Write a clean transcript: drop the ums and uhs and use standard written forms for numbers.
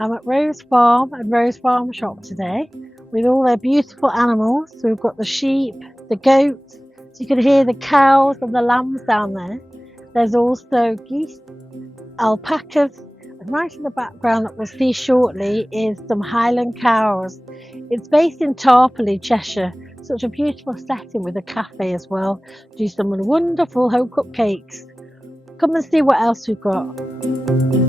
I'm at Rose Farm and Rose Farm Shop today with all their beautiful animals. So we've got the sheep, the goats, so you can hear the cows and the lambs down there. There's also geese, alpacas, and right in the background that we'll see shortly is some Highland cows. It's based in Tarpley, Cheshire. Such a beautiful setting with a cafe as well. Do some wonderful home cooked cakes. Come and see what else we've got.